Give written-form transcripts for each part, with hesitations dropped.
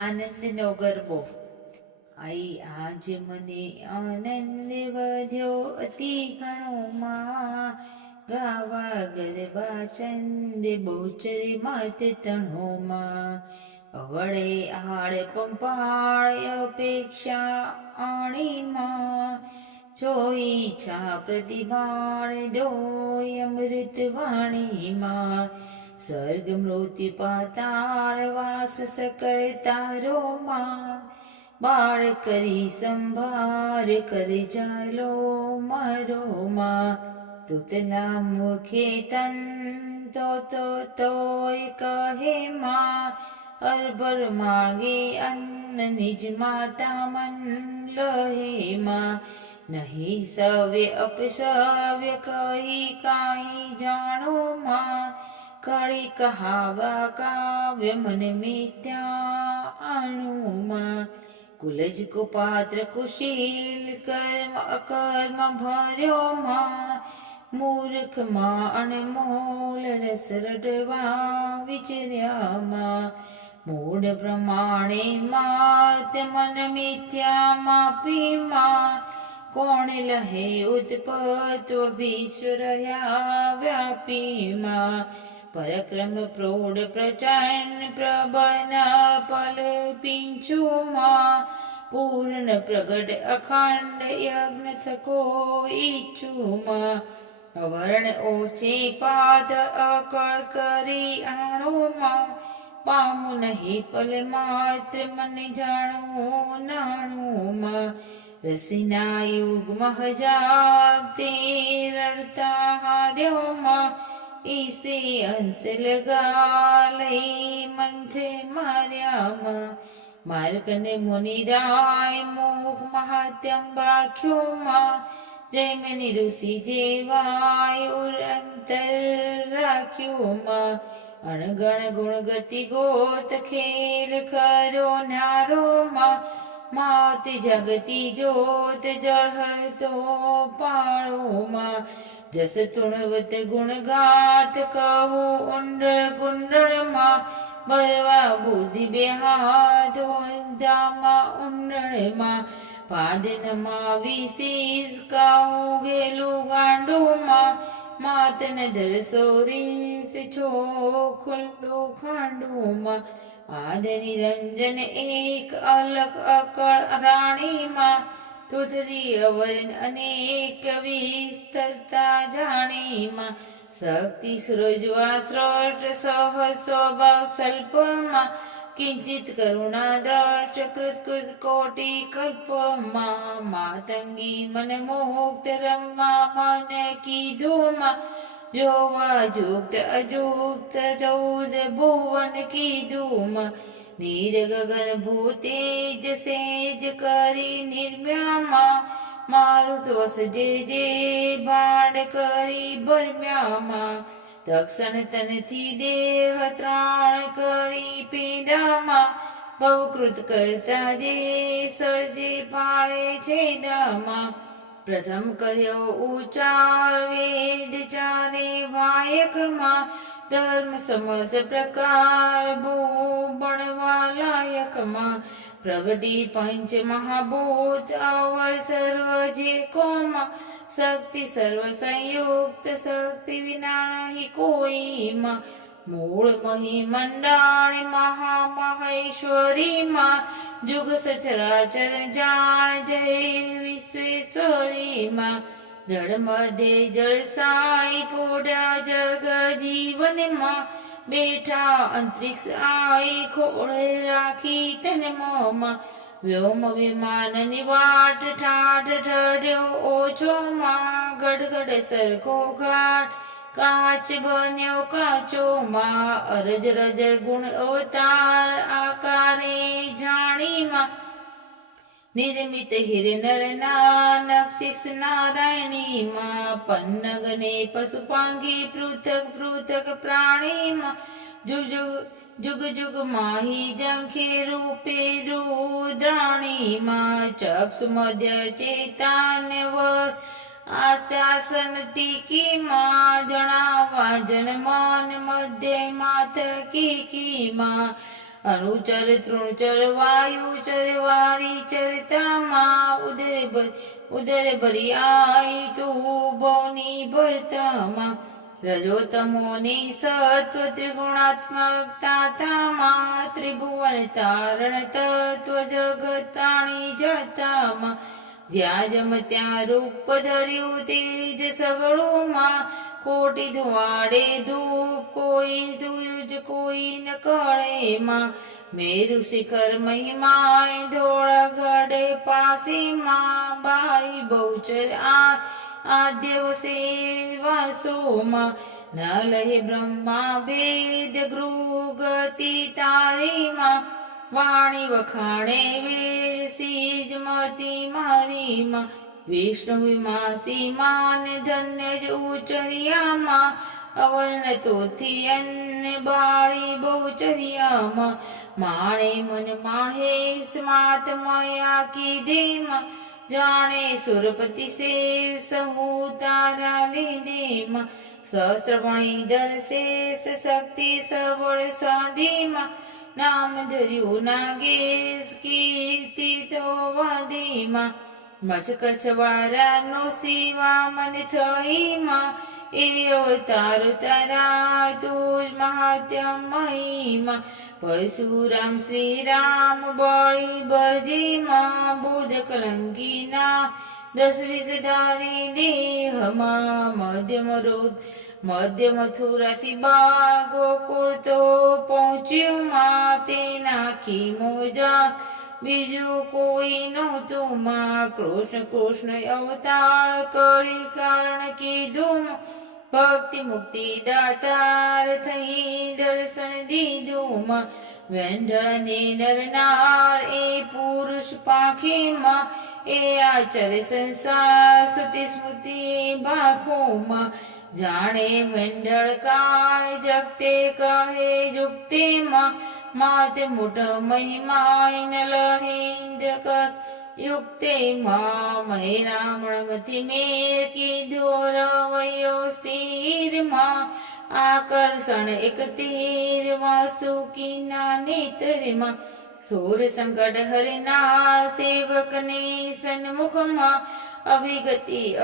આનંદનો ગરબો. આઈ આજ મને આનંદ વધ્યો અતિ ઘણો માં, ગાવા ગરબા ચંદ બોચરે માત તણો માં. વડે આડ પંપાળ અપેક્ષા આણી માં, જોઈ ઈચ્છા પ્રતિભાળ દોય અમૃત વાણી માં. સ્વર્ગ મૃત્યુ પાતાળ વાસ સકળ તારો માં, બાળ કરી સંભાર કરી ચાલો મારો માં. તૂતલા મુખે તન તોય કહે માં, અરબર માગે અન્ન નિજ માતા મન લહે માં. નહીં સવ્ય અપસવ્ય કહી કાંઈ જાણો માં, કળી કહાવા કાવ્ય મન મિથ્યા આણું માં. કુલજ કુપાત્ર કુશીલ કર્મ અકર્મ ભર્યો માં, મૂર્ખ માં અનમોલ રસ રટવા વિચર્યા માં. મૂળ પ્રમાણે માત મન મિથ્યા માપી માં, કોણ લહે ઉત્પત્વ વિશ્વ રહ્યા વ્યાપી માં. પરક્રમ પ્રૌઢ પ્રચંડ પ્રબળ પલ પિંચું માં, પૂર્ણ પ્રગટ અખંડ યજ્ઞ થકો ઈચ્છું માં. વર્ણ ઓછે પાત્ર અકળ કરી આણું માં, પામું નહીં પલ માત્ર મને જાણું નાણું માં. રસીના યુગમાં હજાર તે રડતા હાર્યો માં, ઈસે અંશ લગા લઈ મંથે માર્યા માં. માર્કંડ મુનિરાય મુખ મહાત્યમ બાખ્યો માં, જૈમિની ઋષિ જેવાય ઉર અંતર રાખ્યું માં. અણગણ ગુણ ગતિ ગોત ખેલ કરો નારો માં, માત જગતી જોત જળહળતો પાળો માં. જસ તુણવત ગુણ ગાત કહું ઉંડળ ગુંડળ માં, બરવા બુદ્ધિ બે હાથ ધામા ઉંડળ માં. પાદનમાં વિશેષ કહું ગેલું ગાંડું માં, માતન ધરસો રીસ છો ખુલ્લું ખાંડું માં. આદ નિરંજન એક અલખ અકળ રાણી માં, તુથરી અવરણ અનેક વિસ્તરતા જાણી માં. શક્તિ સૃજવા સ્રષ્ટ સહ સ્વભાવ સ્વલ્પમાં, કિંચિત કરુણા દ્રષ્ટ કૃત કોટી કલ્પમાં. માતંગી મન મુક્ત રમવા મન કીધું માં, જોવા જુક્ત અજુક્ત 14 ભુવન કીધું માં. નીર ગગન ભૂતેજ સેજ કરી નિર્મ્યા માં, મારુત વસજે જે ભાંડ કરી ભરમ્યા માં. તક્ષણ તનથી દેહ ત્રાણ કરી પીડા માં, ભવકૃત કરતા જે સર્જે પાળે છેદા માં. પ્રથમ કર્યો ઉચાર વેદ ચારે વાયક માં, ધર્મ સમસ્ત પ્રકાર ભૂ લાયક માં. પ્રગટી પંચ મહાભૂત અવર સર્વ જે કોમાં, શક્તિ સર્વ સંયુક્ત શક્તિ વિના હિ કોઈ માં. મૂળ મહી મંડાણી મહામહેશ્વરી માં, જુગ સચરાચર જાણ જય વિશ્વેશ્વરી માં. જળ મધ્ય જળ સાઈ પોઢ્યા જગ જીવન માં, બેઠા અંતરિક્ષ આઈ ખોળે રાખી તન મોમાં. વ્યોમ વિમાનની વાટ ઠાઠ ઠડ્યો ઓછો માં, ગડગડ સરખો ઘાટ કાચ બન્યો કાચો માં. અરજ રજ ગુણ અવતાર આકારે જાણી માં, નિર્મિત હિરનર નાનક શિક્ષ નારાયણી માં. પન્નગને પશુપાંગી પૃથક પૃથક પ્રાણી માં, જુગ જુગ માહી જંખે રૂપે રુદ્રાણી માં. ચક્ષ મધ્ય ચૈતન્યવર આચાસન ટીકી માં, જણાવા જનમન મધ્ય માત્ર કીકી માં. અણુચર તૃણચર વાયુચર વારી ચરતામાં ઉદર ભરી આઈ તું ભવની ભરતામાં રજોતમોની સત્વ ત્રિગુણાત્મકતામાં ત્રિભુવન તારણ તત્વ જગતાણી જળતામાં જ્યાં જમ ત્યાં રૂપ ધર્યું તેજ સગળુમાં કોટી ધુવાડે ધૂપ કોઈ ધુજ કોઈ ન કળેમાં મેરુ શિખર મહિમાય ધોળા ગડે પાસીમાં બાળી બહુચર આદ્ય વસે વાસોમાં ન લહે બ્રહ્મા ભેદ ગૃહ ગતિ તારીમાં વાણી વખાણે વેદ સીજમતી મારીમાં વિષ્ણુ વિમાસી માન ધન્ય જ ઉચરિયામાં અવર્ણતોથી અન્ય બાળી બહુચરિયામાં માણે મન માહેશ માત મયા કીધેમાં જાણે સુરપતિ શેષ હું તારા લીધેમાં સહસ્રવણી દર શેષ શક્તિ સબળ સાધીમાં નામ ધર્યું નાગેશ કીર્તિ તો વાદીમાં મચકછવારાનો સીવા મન થઈમાં એ અવતારો તારા તુજ મહાત્મયમાં પરશુરામ શ્રીરામ બળી બરજીમાં બુધ કલંકીના 10 ધારી દેહમાં મધ્ય મથુરાથી બા ગોકુળ તો પહોંચ્યું માં તે નાખી મોજા બીજું કોઈ નહોતું માં કૃષ્ણ અવતાર કરી કારણ કીધું ભક્તિ મુક્તિ દાતાર થઈ દર્શન દીધું માં વેંઢળ ને નરનાર એ પુરુષ પાંખીમાં એ આચરે સંસાર સ્તુતિ સ્મૃતિ ભાખોમાં જાણે વેંઢળ કાય જગતે કહે જુક્તિમાં માત મોટ મહિમાય ન લહેન્દ્ર યુક્તિમાં મહે રામણમથી મેર કીધો રવૈયો સ્થિરમાં આકર્ષણ એક તીર વાસુકીના નેત્રમાં સૂર સંકટ હરિના સેવકને સન્મુખમાં અવિગતિ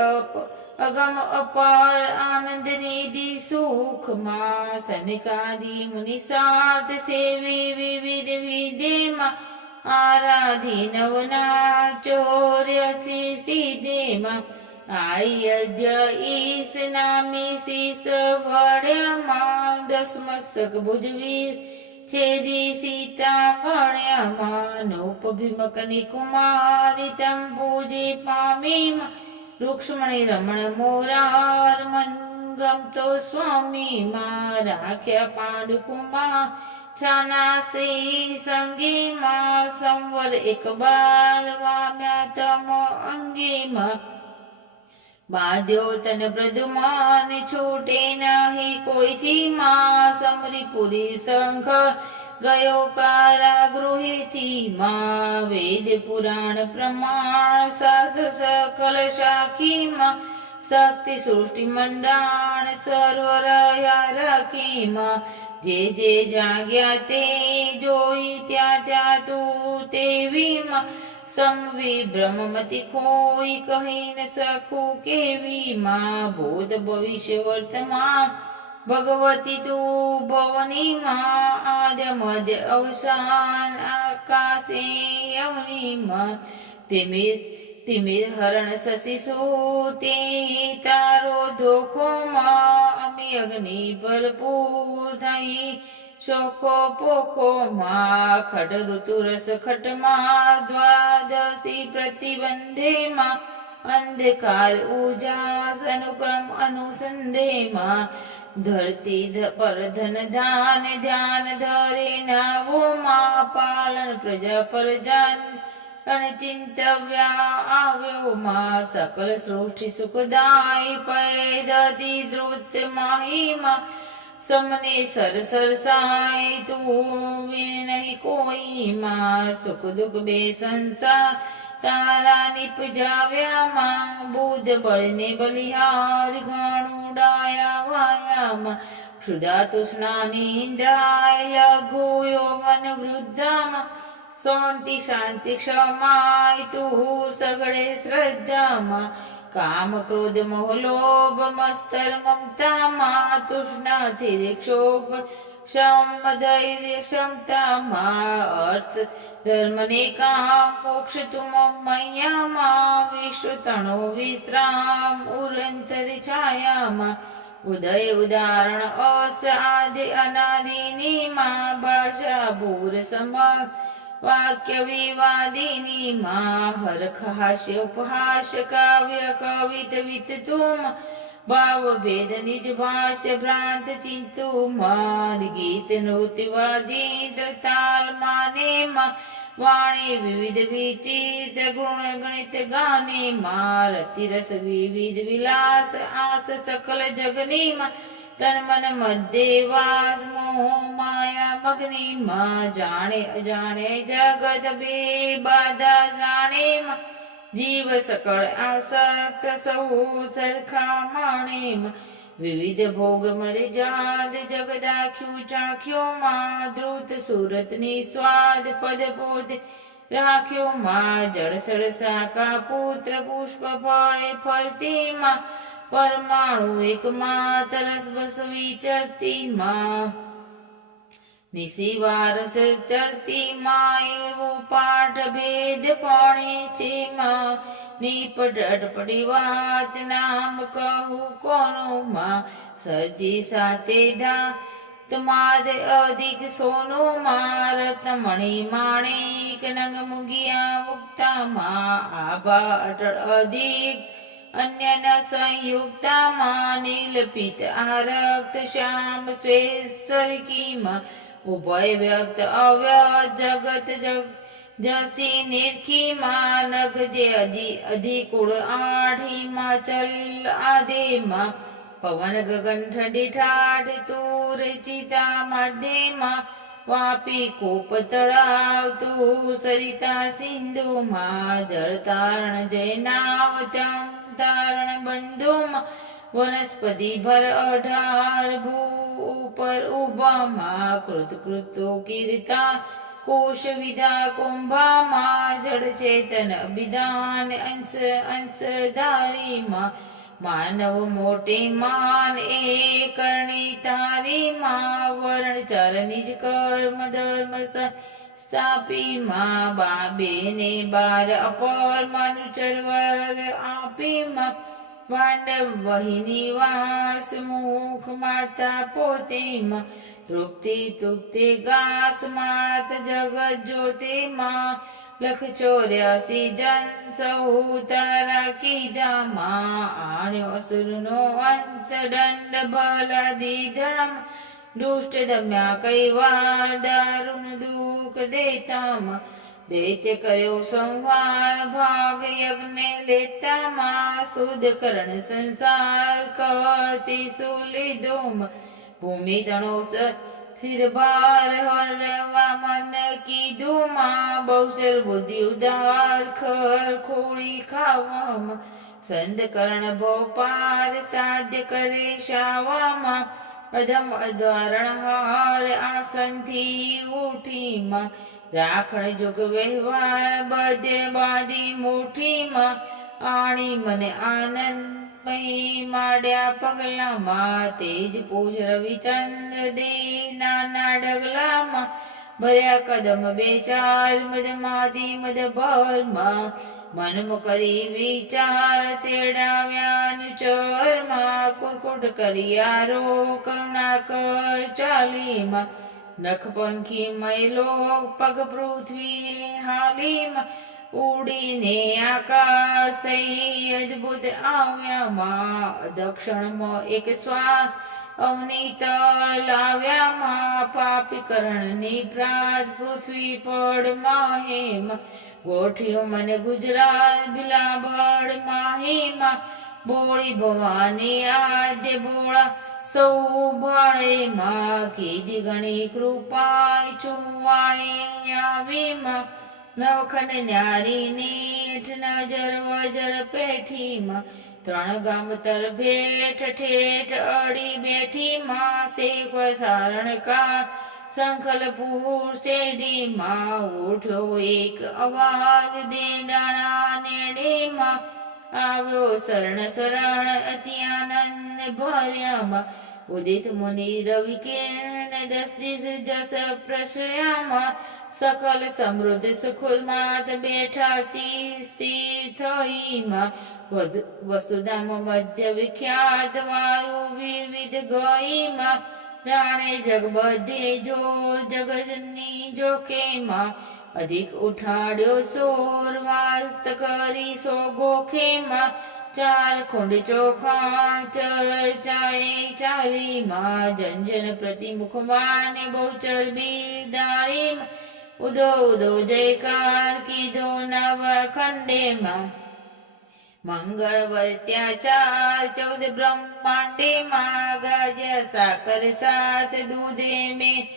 અગમ અપાર આનંદ નિધિ સુખમાં સનકાદી મુનિ સાત સેવી વિવિધ વિધેમાં આરાધી નવના ચોર્યાસી સિદ્ધેમાં આયજ્ય ઈશ નામી શીશ વડ્યામાં 10 મસ્તક ભુજવી છેદી સીતા વણ્યામાં નૌપભીમકની કુમારી સંપૂજી પામીમાં રૂક્ષ્મણી રમણ મોરાર મન ગમતો સ્વામીમાં રાખ્યા પાંડુકુમાં છાના શ્રી સંગીમાં સંવર 12 વામ્યા તમ અંગીમાં બાંધ્યો તન પ્રદુમાન છૂટે નહીં કોઈથી માં સમરી પુરી શંખ ગયો કારાગૃહેથી માં વેદ પુરાણ પ્રમાણ શાસ્ત્ર સકલ શાખીમાં શક્તિ સૃષ્ટિ મંડાણ સર્વ રહ્યા રાખીમાં જે જાગ્યા તે જોઈ ત્યાં તું તેવીમાં સંવી બ્રહ્મમતી કોઈ કહી ન શકું કેવીમાં ભૂત ભવિષ્ય વર્તમાન ભગવતી તું ભવનીમાં આદ્ય મધ્ય અવસાન આકાશે યમનીમાં તિમિર હરણ શશી તે તારો ધોખોમાં અમે અગ્નિ ભરપૂર થઈ શોખો પોખોમાં ખડ ઋતુ રસ ખટમાં દ્વાદશી પ્રતિબંધેમાં અંધકાર ઉજાસ અનુક્રમ અનુસંધેમાં ધરતી પર ધન ધાન ધ્યાન ધરે નાવોમાં પાલન પ્રજા પર જન અને ચિંતવ્યા આવ્યો માં સકલ સૃષ્ટિ સુખદાય પૈદતી ધ્રુત માહીમાં સમને સરસાય તું વિન નહીં કોઈ માં સુખ દુઃખ બે સંસાર તારા નિપજાવ્યામાં બુદ્ધ બળને બલિહાર ઘણું ડાયા વાયામાં ક્ષુધા તૃષ્ણા નિંદ્રાય લઘુ યૌવન વૃદ્ધામાં શાંતિ શાંતિ ક્ષમાય તું સગળે શ્રદ્ધામાં કામ ક્રોધ મોહ લોભ મસ્તર મમતામાં તૃષ્ણાથી ક્ષોભ ક્ષમ ધૈર્ય ક્ષમતામાં અર્થ ધર્મ ને કામ મોક્ષ તુમ મૈયામાં વિશ્વ તણો વિશ્રામ ઉરંતર છાયામાં ઉદય ઉદાહરણ અસ આદિ અનાદિની માં ભાષા ભૂર સમા વાક્ય વિવાદિની માં હરખ હાસ્ય ઉપહાસ્ય કાવ્ય કવિત વિત તુમ ભાવ ભેદ નિજ ભાષ્ય ભ્રાંત ચિંતુ માં ગીત નૃત્ય વાદિત્ર તાલ માને માં વાણી વિવિધ વિચિત્ર ગુણ ગણિત ગાને માં રતિ રસ વિવિધ વિલાસ આસ સકલ જગની માં તન મન મધ્ય વાસ મોહ માયા મગ્ની માં જાણે અજાણે જગત બે બાધા જાણે માં જીવ સકળ આસક્ત સૌ સરખા માણે વિવિધ ભોગ મરે જાદ જગદાખ્યું ચાખ્યો માં ધ્રુત સુરત ની સ્વાદ પદ પોતે રાખ્યો માં જળસળ શાખા પુત્ર પુષ્પ ફળે ફરતી માં પરમાણુ એક માં તરસ બસ વિચરતી માં નિશિવારસ ચરતી માં એવો પાઠ ભેદ પણે છે માં નિપટ અટપટી વાત નામ કહું કોનું માં સજી સાથે ધા તમાદ અધિક સોનું માં રત્નમણી માણિક નંગ મુગિયા મુક્તા માં આભા અટળ અધિક અન્ય સંયુક્તામાં નીલપિત આરક્ત શ્યામ શ્વેતસરકીમાં ઉભય વ્યક્ત અવ્યક્ત જગત જસી નિરખીમાં નગ જે અધિકુળ આઢીમાં ચલ આદેમાં પવન ગગન ઠંડી ઠાઠ તુર ચિતા મધ્યમાં વાપી કોપ તળાવ તું સરિતા સિંધુમાં જળ તારણ જયનાવ તારણ બંધુમાં વનસ્પતિ ભર અઢાર ભૂ ઉપર ઉભામાં કૃત કીર્તા કોશ વિધા કુંભામાં જળ ચેતન અભિદાન અંશધારીમાં માનવ મોટે માન એ કરણી તારીમાં વર્ણ ચર નિજ કર્મ ધર્મ સ્થાપીમાં બેને બાર અપર મનુચરવર આપીમાં વાંડવ વહિની વાસ મુખ માતા પોતેમાં તૃપ્તિ તુક્તિ ઘાસ માત જગત જ્યોતિમાં લખ 84 જન સહુ તારા કીધામાં આણ્યો અસુરનો અંત દંડ ભલા દીધામાં દુષ્ટ દમ્યા કૈવા દારૂણ દુઃખ દેતામાં દૈત્ય કર્યો સંહાર ભાગ યજ્ઞ લેતામાં શુદ્ધ કરણ સંસાર કરતી સુલીધોમાં ભૂમિ તણો શિરભાર હરવા મન કીધું માં બહુચર બુદ્ધિ ઉદાર ખર ખોળી ખાવામાં સંદ કરણ ભોપાર સાધ્ય કરે શાવામાં અધમ અધારણ હાર આસનથી ઉઠીમાં રાખણ જોગ વ્યવહાર બધે બાદી મુઠીમાં આણી મને આનંદ મહી માડ્યા પગલામાં તેજ પૂજ રવિચંદ્ર દે નાના ડગલામાં ભર્યા કદમ બે ચાર મદમાંથી મદ ભરમાં મનમ કરી વિચાર તેડાવ્યાનું ચરમાં કુરકુટ કરિયારો કરુણાકર ચાલીમાં નખ પંખી મૈલો પગ પૃથ્વી હાલીમાં ઉડીને આકાશ અદભુત આવ્યામાં દક્ષિણમાં એક સ્વાદ અવનીતર લાવ્યામાં પાપીકરણની પ્રાજ પૃથ્વી પડમાં હેમ ગોઠ્યું મને ગુજરાત બિલાભડ માહીમાં બોળી ભવાની આદ્ય ભોળા સૌ ભાળેમાં કીધી ઘણી કૃપા ચુવાળી આવીમાં નવખંડ ન્યારી નીઠ નજર વજર પેઠીમાં ત્રણ ગામતર ભેઠ ઠેઠ અડી બેઠી માં સેવ સારણ કા સંખલપુર શેરડીમાં ઉઠ્યો એક અવાજ દેડાણા નેડેમાં આવ્યો શરણ શરણ અતિ આનંદ ભર્યામાં ઉદિત મુનિ રવિ કિરણ દસ દિશ જસ પ્રશ્રયામાં સકલ સમૃદ્ધ સુખુલમાત બેઠા સ્થિર થઈમાં વસુધામાં મધ્ય વિખ્યાત વાયુ વિવિધ ગઈમાં જાણે જગ બધે જો જગજની જોખેમાં અધિક ઉઠાડ્યો સોર વાસ્ત કરી સો ગોખેમાં ચાર ખુંડ ચોખાણ ચર્ચાએ ચાલીમાં જન પ્રતિમુખમાં ને બહુચર બિરદારીમાં ઉદો ઉદો જયકાર કીધો નવ ખંડેમાં મંગળ ત્યાચાર 14 બ્રહ્માંડે માં ગાજ્યા સાકર સાથ દૂધે મેં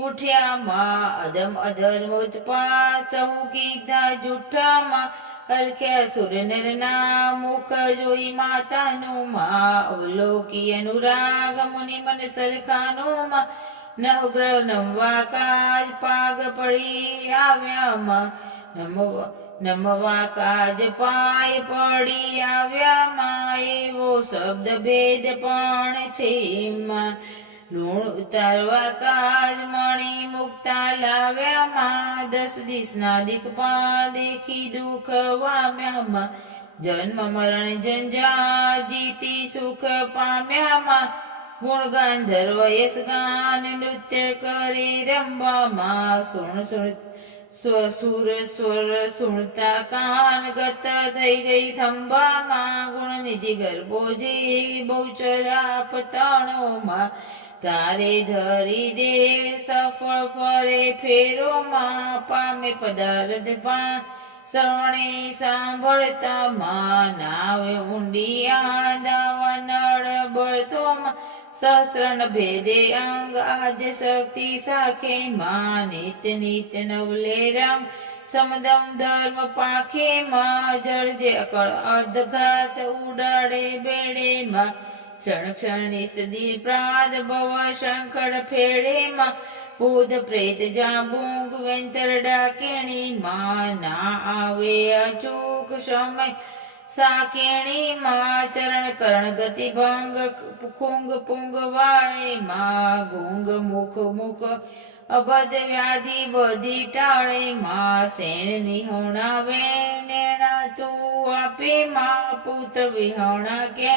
ઉઠ્યામાં અધમ અધર્મ ઉત્પાત સહુ કીધા જૂઠામાં હરખ્યા સુરનરના મુખ જોઈ માતાનું માં અવલોકી અનુરાગ મુનિ મન સરખાનું માં નવગ્રહ નમવા કાજ પાગ પડી આવ્યામાં નમવા કાજ પાય પડી આવ્યામાં એવો શબ્દ ભેદ પણ છે માં ઋણ ઉતારવા કાજ મણી મુક્તા લાવ્યામાં 10 દિશના દિક્પાલ દેખી દુઃખ વામ્યામાં જન્મ મરણ જંજા જીતી સુખ પામ્યામાં ગુણ ગાંધર્વ યશ ગાન નૃત્ય કરી રમવામાં સુર સ્વર સુણતા કાન ગત થઈ ગઈ થંભામાં ગુણ નિધિ ગર્ભોજી બહુચરા પતણોમાં તારે ધરી દે સફળ ફરે ફેરોમાં પામે પદાર્થ પા શ્રવણે સાંભળતા માં નાવે ઊંડિયા દાવા નળ બળતોમાં સહસ્ત્ર ભેદે અંગ આજ શક્તિ સાખે માં નિત્ય નિત્ય નવલેરમ સમદમ ધર્મ પાખે માં જળજે અકળ અર્ધઘાત ઉડાડે બેડે માં ક્ષણ ક્ષણ નિસ્દી પ્રાદ ભવ શંકર ફેડે માં ભૂત પ્રેત જાંબુંગ વેંતર ડાકેણી માં ના આવે અચૂક સમય સાકેણી માં ચરણ કરણ ગતિ ભંગ ખુંગ પુંગ વાળે માં ગુંગ મુખ મુખ અબધ વ્યાધિ બધી ટાળે માં શેણ નિહોણાવે નેણા તું આપે માં પુત્ર વિહોણા કે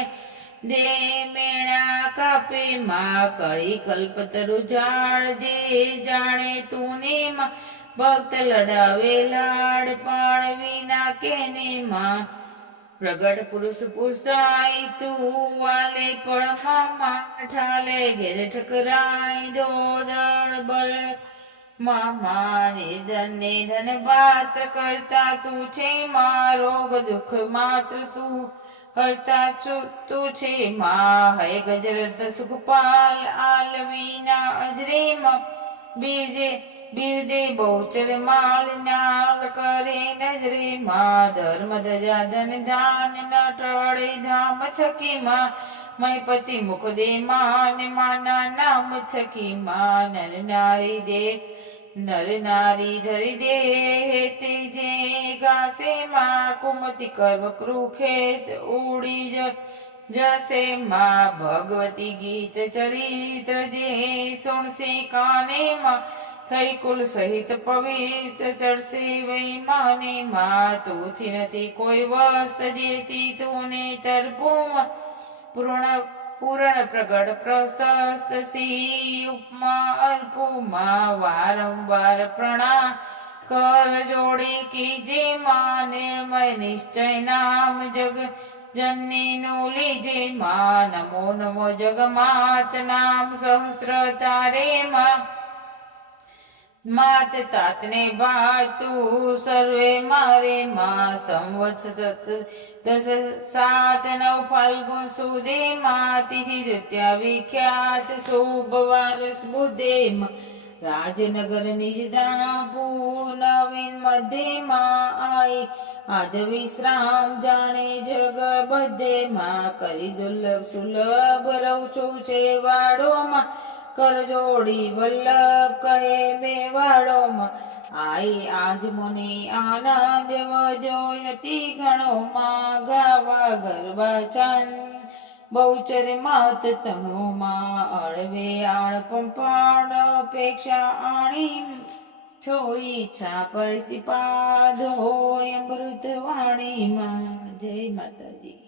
દે મેણા કાપે માં કળી કલ્પતરુ જાણ જે જાણે તું ને માં ભક્ત લડાવે લાડ પાણ વિના કેને માં પ્રગટ પુરુષ પુરુષાય તું વાલે પડમાં ઠાલે ઘેર ઠકરાય દોદળ બળ મામા નિધન નિધન વાત કરતા તું છે માં રોગ દુઃખ માત્ર તું હરતા તું છે માં હય ગજરત સુખપાલ આલવીના અજરેમાં બિરદે બહુચર માલ નાલ કરે નજરે માં ધર્મ ધજા ધન ધાન ન ટળે ધામ થકી માં મયપતિ મુખ દે માન માના નામ થકી માં નર નારી ધરી દે તે જે ગાસે માં કુમતિ કર્મ કૃખેત ઉડી જશે માં ભગવતી ગીત ચરિત્ર જે સુણશે કાને માં થઈ કુલ સહિત પવિત્ર ચડશે વૈ માને માં તુંથી નથી કોઈ વસ્ત જેથી તુને તરપું પૂર્ણ પ્રગટ પ્રશસ્ત સી ઉપમા અલ્પુમાં વારંવાર પ્રણા કર જોડી કીજે માં નિર્મય નિશ્ચય નામ જગ જનની નું લીજે માં નમો નમો જગમાત નામ સહસ્ર તારે માં માત તાતને ભાતું સર્વે મારે માં સંવત્સર 10-7-9 ફાલ્ગુન સુદે માં તિથિ દ્વિતીયા વિખ્યાત શુભ વારસ બુદ્ધે માં રાજનગર નિજધામપુર નવીન મધ્યમાં આઈ આજ વિશ્રામ જાણે જગ બધેમાં કરી દુર્લભ સુલભ રહું છું છે વાડોમાં કરજોડી વલ્લભ કહે મેવાડોમાં આઈ આજ મને આનંદ વજો યતિ ગણોમાં ગાવા ગરબા છંદ બહુચર માત તનોમાં અળવે આળ પંપાળ અપેક્ષા આણી છો ઈચ્છા પરિપાદ હોય અમૃત વાણીમાં. જય માતાજી.